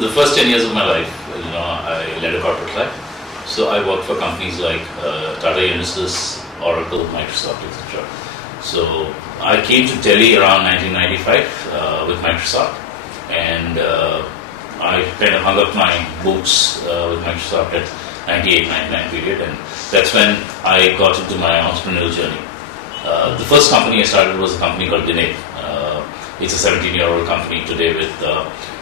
the first 10 years of my life, I led a corporate life. So I worked for companies like Tata Unisys, Oracle, Microsoft, etc. So I came to Delhi around 1995 with Microsoft, and I kind of hung up my boots with Microsoft at 98-99 period, and that's when I got into my entrepreneurial journey. The first company I started was a company called Dinave. It's a 17-year-old company today with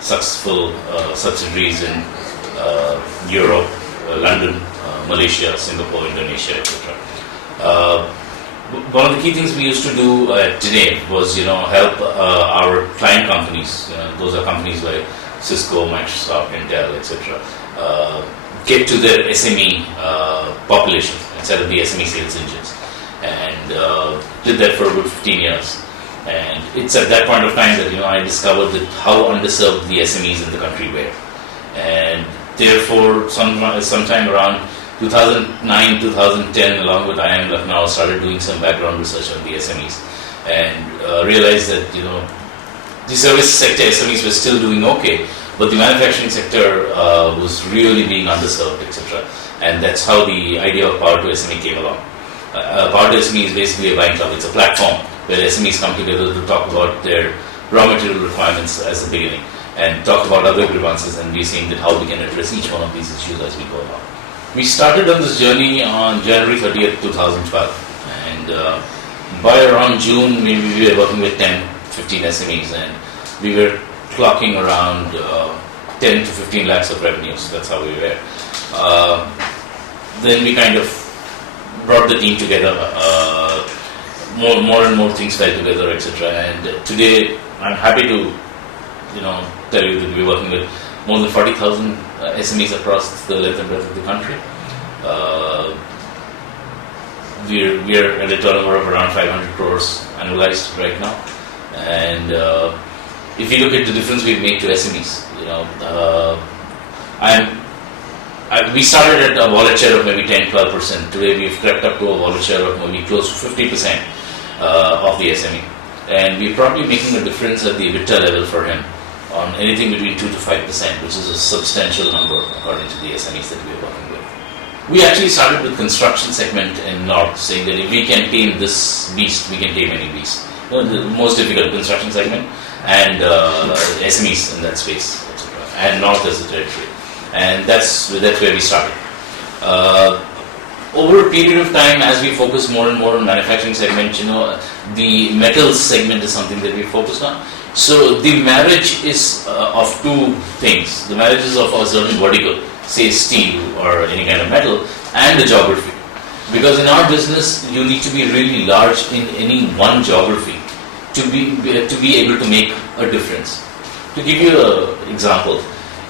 successful subsidiaries in Europe, London, Malaysia, Singapore, Indonesia, etc. One of the key things we used to do at Dinave was, help our client companies. Those are companies like Cisco, Microsoft, Intel, etc. Get to their SME population and set up the SME sales engines, and did that for a good 15 years. And it's at that point of time that I discovered that how underserved the SMEs in the country were, and therefore sometime around 2009, 2010, along with IIM Lucknow, started doing some background research on the SMEs, and realized that the service sector SMEs were still doing okay, but the manufacturing sector was really being underserved, etc. And that's how the idea of Power2SME came along. Power2SME is basically a buying club. It's a platform where SMEs come together to talk about their raw material requirements as the beginning, and talk about other grievances, and we're seeing that how we can address each one of these issues as we go along. We started on this journey on January 30th, 2012, and by around June we were working with 10, 15 SMEs, and we were clocking around 10 to 15 lakhs of revenues. That's how we were. Then we kind of brought the team together, more and more things fell together, etc. And today I'm happy to tell you that we're working with more than 40,000 SMEs across the length and breadth of the country. We're at a turnover of around 500 crores annualized right now, and if you look at the difference we've made to SMEs, we started at a wallet share of maybe 10-12%. Today we've crept up to a wallet share of maybe close to 50% of the SME, and we're probably making a difference at the EBITDA level for him on anything between 2 to 5%, which is a substantial number according to the SMEs that we're working with. We actually started with construction segment in North, saying that if we can tame this beast, we can tame any beast. The most difficult construction segment and SMEs in that space, etc. And North as a territory, and that's where we started. Over a period of time, as we focus more and more on manufacturing segment, the metals segment is something that we focused on. So the marriage is of two things. The marriage is of a certain vertical, say steel or any kind of metal, and the geography. Because in our business, you need to be really large in any one geography to be able to make a difference. To give you an example,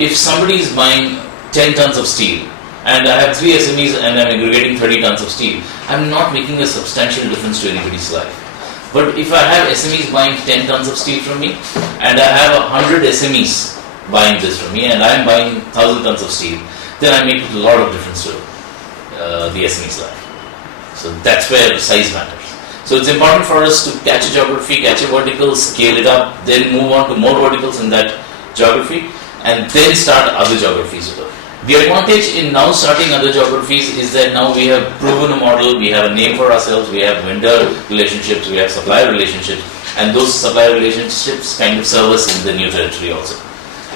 if somebody is buying 10 tons of steel, and I have 3 SMEs and I'm aggregating 30 tons of steel, I'm not making a substantial difference to anybody's life. But if I have SMEs buying 10 tons of steel from me, and I have 100 SMEs buying this from me, and I'm buying 1,000 tons of steel, then I make a lot of difference to the SME's life. So that's where the size matters. So it's important for us to catch a geography, catch a vertical, scale it up, then move on to more verticals in that geography, and then start other geographies. The advantage in now starting other geographies is that now we have proven a model, we have a name for ourselves, we have vendor relationships, we have supplier relationships, and those supplier relationships kind of serve us in the new territory also.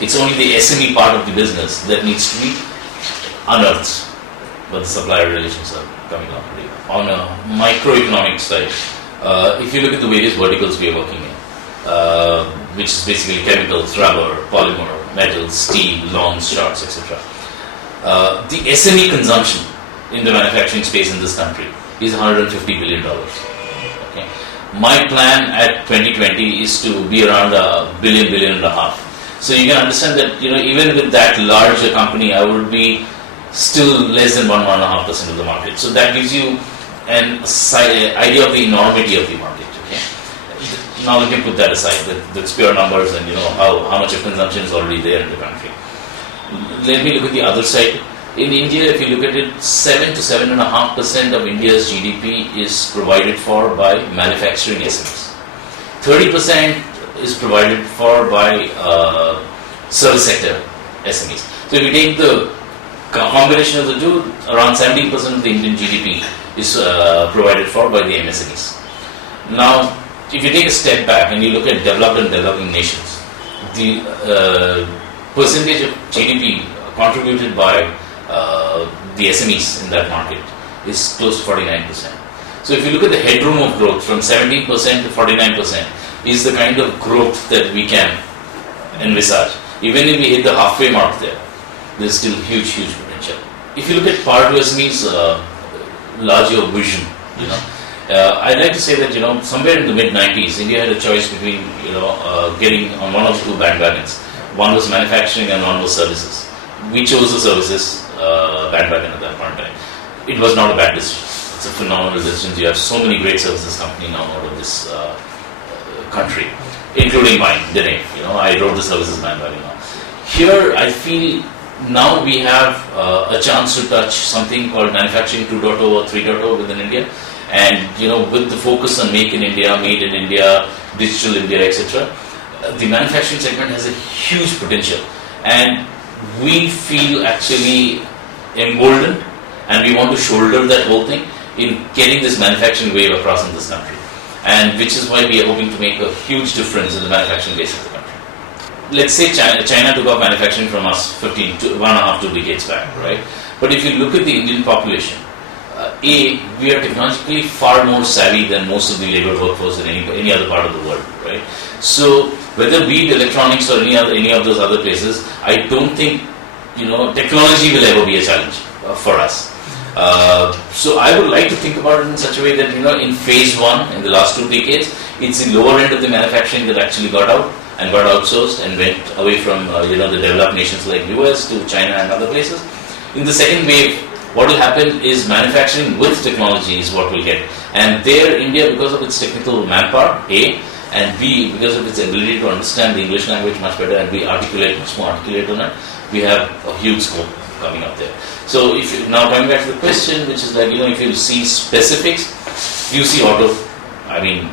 It's only the SME part of the business that needs to be unearthed, but the supplier relations are coming up pretty well. On a microeconomic side, if you look at the various verticals we are working in, which is basically chemicals, rubber, polymer, metals, steel, longs, shorts, etc. The SME consumption in the manufacturing space in this country is $150 billion. Okay? My plan at 2020 is to be around $1 billion and a half. So you can understand that even with that large a company, I would be still less than 1.5% of the market. So that gives you an idea of the enormity of the market. Okay? Now we can put that aside. That's pure numbers, and how much of consumption is already there in the country. Let me look at the other side. In India, if you look at it, 7 to 7.5% of India's GDP is provided for by manufacturing SMEs. 30% is provided for by service sector SMEs. So if you take the combination of the two, around 17% of the Indian GDP is provided for by the MSMEs. Now, if you take a step back and you look at developed and developing nations, the percentage of GDP contributed by the SMEs in that market is close to 49%. So if you look at the headroom of growth from 17% to 49% is the kind of growth that we can envisage. Even if we hit the halfway mark there's still huge potential. If you look at Power2SME's larger vision, I'd like to say that somewhere in the mid-90s, India had a choice between getting on one of the two bandwagons. One was manufacturing and one was services. We chose the services bandwagon at that point in time. It was not a bad decision. It's a phenomenal decision. You have so many great services companies now out of this country, including mine, the name. I wrote the services bandwagon now. Here, I feel now we have a chance to touch something called manufacturing 2.0 or 3.0 within India. And with the focus on Make in India, Made in India, Digital India, etc., the manufacturing segment has a huge potential. And we feel actually emboldened, and we want to shoulder that whole thing in getting this manufacturing wave across in this country. And which is why we are hoping to make a huge difference in the manufacturing base of the country. Let's say China took off manufacturing from us 2 decades back, right? But if you look at the Indian population, we are technologically far more savvy than most of the labor workforce in any other part of the world, right? So whether be it electronics or any of those other places, I don't think technology will ever be a challenge for us. So I would like to think about it in such a way that in phase one, in the last 2 decades, it's the lower end of the manufacturing that actually got out and got outsourced and went away from the developed nations like US to China and other places. In the second wave, what will happen is manufacturing with technology is what we'll get. And there, India, because of its technical manpower, A, and B, because of its ability to understand the English language much better and be much more articulate on it, we have a huge scope coming up there. So now coming back to the question, which is like, if you see specifics, you see auto. I mean,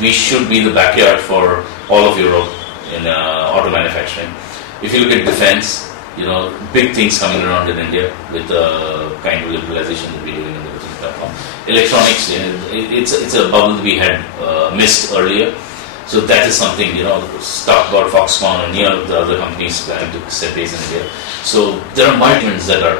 we should be the backyard for all of Europe in auto manufacturing. If you look at defense, big things coming around in India with the kind of liberalization that we're doing in the defense platform. Electronics, it's a bubble that we had missed earlier. So that is something, talk about Foxconn and of the other companies planning to set base in India. So there are multiples that are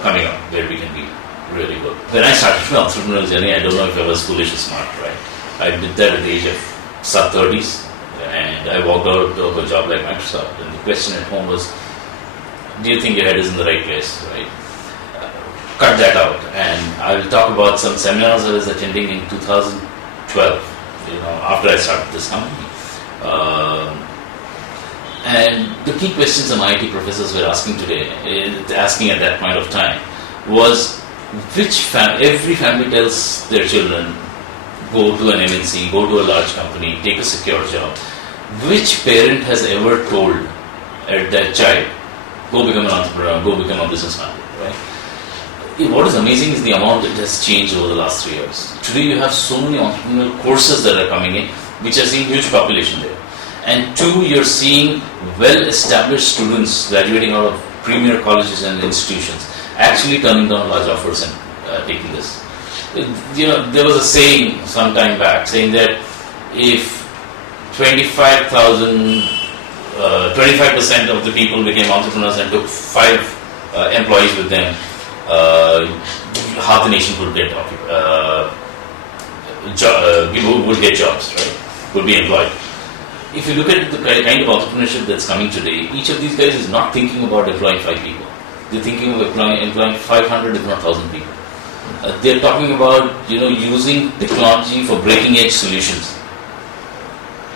coming up where we can be really good. When I started my entrepreneurial journey, I don't know if I was foolish or smart, right? I did that at the age of sub-30s, and I walked out of a job like Microsoft, and the question at home was, do you think your head is in the right place, right? Cut that out, and I will talk about some seminars I was attending in 2012, after I started this company. And the key questions some IT professors were asking at that point of time, was every family tells their children, go to an MNC, go to a large company, take a secure job. Which parent has ever told their child, go become an entrepreneur, go become a businessman, right? What is amazing is the amount that has changed over the last 3 years. Today you have so many entrepreneurial courses that are coming in, which are seeing huge population there. And 2, you're seeing well-established students graduating out of premier colleges and institutions actually turning down large offers and taking this. There was a saying some time back saying that if 25% of the people became entrepreneurs and took 5 employees with them, half the nation would get would get jobs, right? Would be employed. If you look at the kind of entrepreneurship that's coming today, each of these guys is not thinking about employing 5 people. They're thinking of employing 500, if not 1,000 people. They're talking about using technology for breaking edge solutions,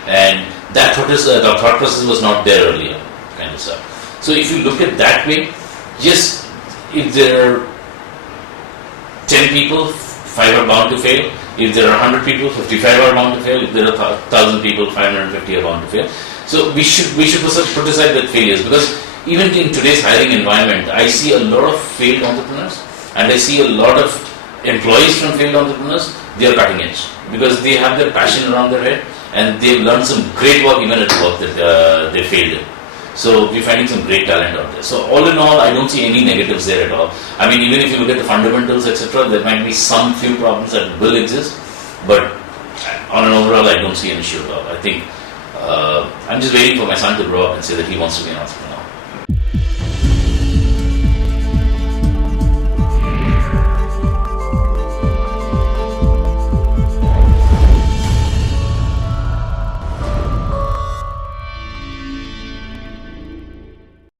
and that thought process was not there earlier, kind of stuff. So if you look at that way, yes, if there are 10 people, 5 are bound to fail. If there are 100 people, 55 are bound to fail. If there are 1,000 people, 550 are bound to fail. So we should put aside that failures, because even in today's hiring environment, I see a lot of failed entrepreneurs, and I see a lot of employees from failed entrepreneurs. They are cutting edge because they have their passion around their head, and they've learned some great work even at the work that they failed in. So we're finding some great talent out there. So all in all, I don't see any negatives there at all. I mean, even if you look at the fundamentals, etc., there might be some few problems that will exist, but on an overall, I don't see an issue at all. I think I'm just waiting for my son to grow up and say that he wants to be an entrepreneur.